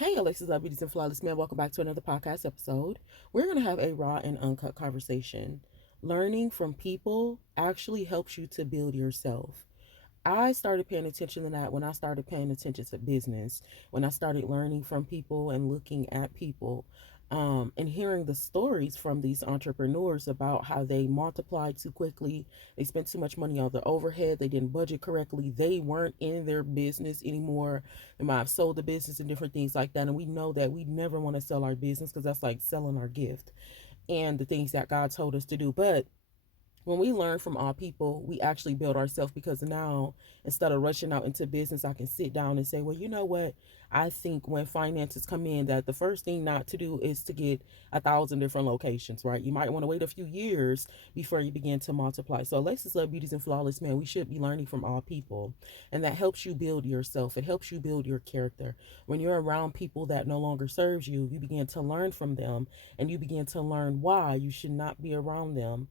Hey, Alexus, Beauties and Flawless Man. Welcome back to another podcast episode. We're going to have a raw and uncut conversation. Learning from people actually helps you to build yourself. I started paying attention to that when I started paying attention to business, when I started learning from people and looking at people, and hearing the stories from these entrepreneurs about how they multiplied too quickly, they spent too much money on the overhead, they didn't budget correctly, they weren't in their business anymore, they might have sold the business and different things like that. And we know that we never want to sell our business because that's like selling our gift and the things that God told us to do. But when we learn from all people, we actually build ourselves, because now instead of rushing out into business, I can sit down and say, well, you know what? I think when finances come in, that the first thing not to do is to get 1,000 different locations, right? You might want to wait a few years before you begin to multiply. So, Alexis Love Beauties and Flawless Man, we should be learning from all people. And that helps you build yourself. It helps you build your character. When you're around people that no longer serves you, you begin to learn from them and you begin to learn why you should not be around them.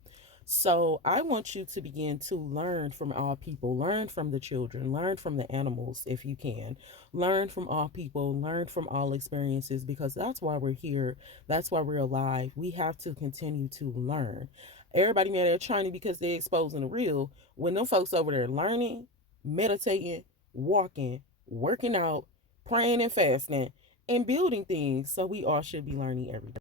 So I want you to begin to learn from all people, learn from the children, learn from the animals if you can, learn from all people, learn from all experiences, because that's why we're here. That's why we're alive. We have to continue to learn. Everybody mad at China because they're exposing the real. When them folks over there learning, meditating, walking, working out, praying and fasting, and building things. So we all should be learning every day.